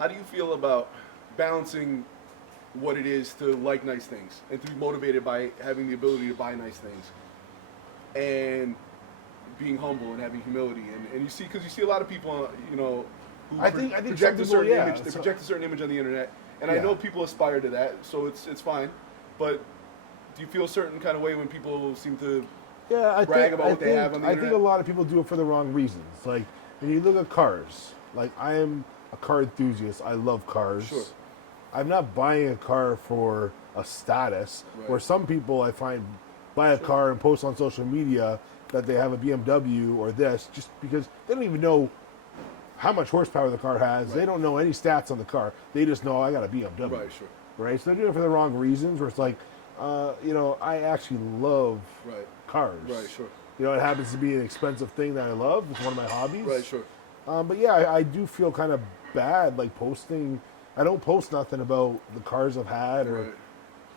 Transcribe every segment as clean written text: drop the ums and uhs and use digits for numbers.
How do you feel about balancing what it is to like nice things and to be motivated by having the ability to buy nice things and being humble and having humility? And you see, because you see a lot of people, you know, who I think project some a certain people, image. They project a certain image on the internet, and I Yeah. know people aspire to that, so it's fine. But do you feel a certain kind of way when people seem to Yeah, brag about what they have on the I internet? think a lot of people do it for the wrong reasons. Like when you look at cars, like I am a car enthusiast. I love cars. Sure. I'm not buying a car for a status. Right. Where some people I find buy a car and post on social media that they have a BMW or this just because they don't even know how much horsepower the car has. Right. They don't know any stats on the car. They just know I got a BMW. Right, sure. Right. So they're doing it for the wrong reasons. Where it's like, you know, I actually love Right. cars. Right, sure. You know, it happens to be an expensive thing that I love. It's one of my hobbies. Right, sure. But yeah, I do feel kind of bad like posting. I don't post nothing about the cars I've had, or Right.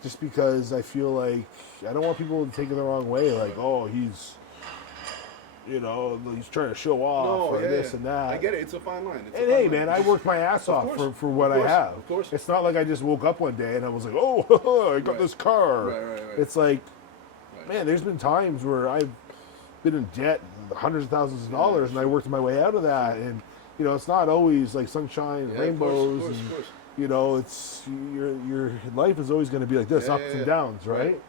just because I feel like I don't want people to take it the wrong way. Like, oh, he's, you know, he's trying to show off or this and that. I get it. It's a fine line. It's a And fine hey, line. man, I worked my ass Of off course. for what Of course. I have. Of course. It's not like I just woke up one day and I was like, oh, I got Right. this car. Right. It's like, Right. man, there's been times where I've been in debt, hundreds of thousands of dollars, and I worked my way out of that. And you know, it's not always like sunshine, and Yeah, rainbows, of and course. you know, it's your life is always going to be like this, ups and downs, right? Right.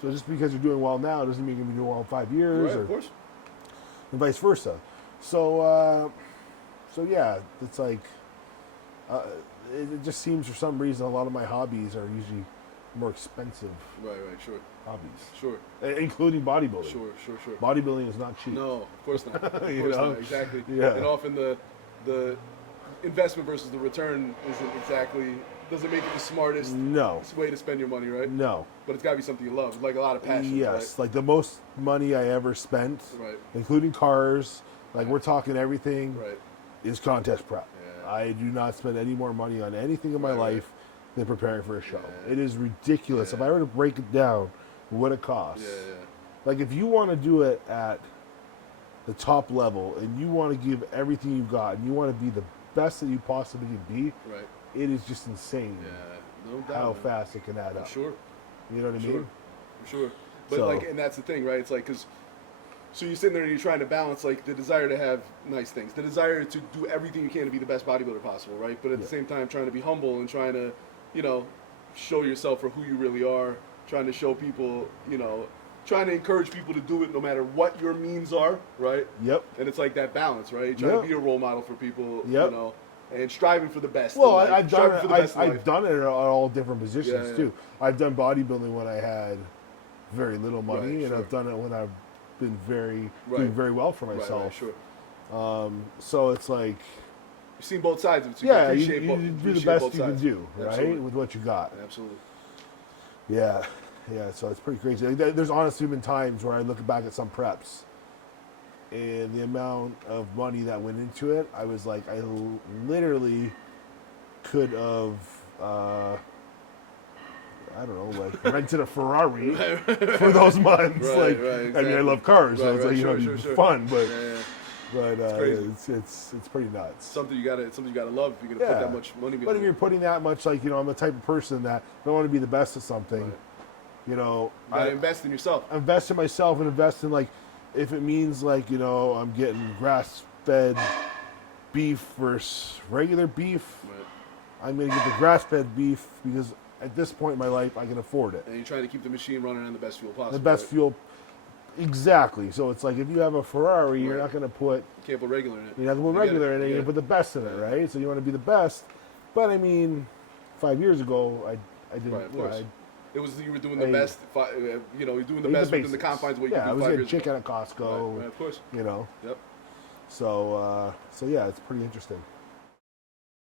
So just because you're doing well now doesn't mean you're going to be doing well in 5 years, Right, or of course. and vice versa. So, so yeah, it's like it just seems for some reason a lot of my hobbies are usually more expensive Right, sure. hobbies, Sure. including bodybuilding. Sure. Bodybuilding is not cheap. No, of course not. Of course You know? not. Exactly. Yeah. And often the investment versus the return doesn't make it the smartest No, way to spend your money, right? no. But it's got to be something you love, like a lot of passion. Yes, like the most money I ever spent, Right. including cars, like we're talking everything, Right. is contest prep. Yeah. I do not spend any more money on anything in my Right, right. life than preparing for a show. Yeah. It is ridiculous. Yeah. If I were to break it down, what it costs. Yeah. Like if you want to do it at the top level and you want to give everything you've got and you want to be the best that you possibly can be, Right. it is just insane Yeah. No doubt. how man. fast it can add I'm up. sure. You know what I Sure. mean? Sure. But So- like, and that's the thing, right? It's like, so you're sitting there and you're trying to balance like the desire to have nice things, the desire to do everything you can to be the best bodybuilder possible, right? But at the Yeah. same time, trying to be humble and trying to, you know, show yourself for who you really are, trying to show people, you know, trying to encourage people to do it no matter what your means are, right? Yep. And it's like that balance, right? Trying Yep. to be a role model for people, Yep. you know, and striving for the best. Well, in life, I've done striving it. for the best in I've life. done it at all different positions Yeah. too. I've done bodybuilding when I had very little money, Right, and sure. I've done it when I've been doing Right. very well for Right, myself. sure. So it's like, You've seen both sides of it, so you yeah, you, appreciate you both, do the appreciate best both you can sides. do, right, Absolutely. with what you got. Absolutely. Yeah, yeah. So it's pretty crazy. Like, there's honestly been times where I look back at some preps, and the amount of money that went into it, I was like, I literally could have, I don't know, like rented a Ferrari for those months. Right, like, right, I mean, I exactly. love cars, so Right, it's right, like, you know, sure, it'd sure, be sure. fun, but Yeah. crazy. it's pretty nuts. Something you gotta love if you're gonna put that much money behind But if it. you're putting that much, like, you know, I'm the type of person that if I want to be the best at something, Right. you know, You gotta invest in yourself. invest in myself and invest in, like, if it means, like, you know, I'm getting grass-fed beef versus regular beef, Right. I'm going to get the grass-fed beef because at this point in my life, I can afford it. And you're trying to keep the machine running on the best fuel possible. The best right? fuel. Exactly. So it's like if you have a Ferrari, you're Right. not going to put, You can't put regular in it. you're not going to put You regular gotta- in it, you you're going to put the best in it, Yeah. right? So you want to be the best. But I mean, 5 years ago, I didn't. Right, of you know, course. It was you were doing the Hey. best. You know, you're doing the I- best within basics. the confines of what you Yeah, could I do was 5 getting years chicken ago. at Costco. Right, of course. You know. Yep. So yeah, it's pretty interesting.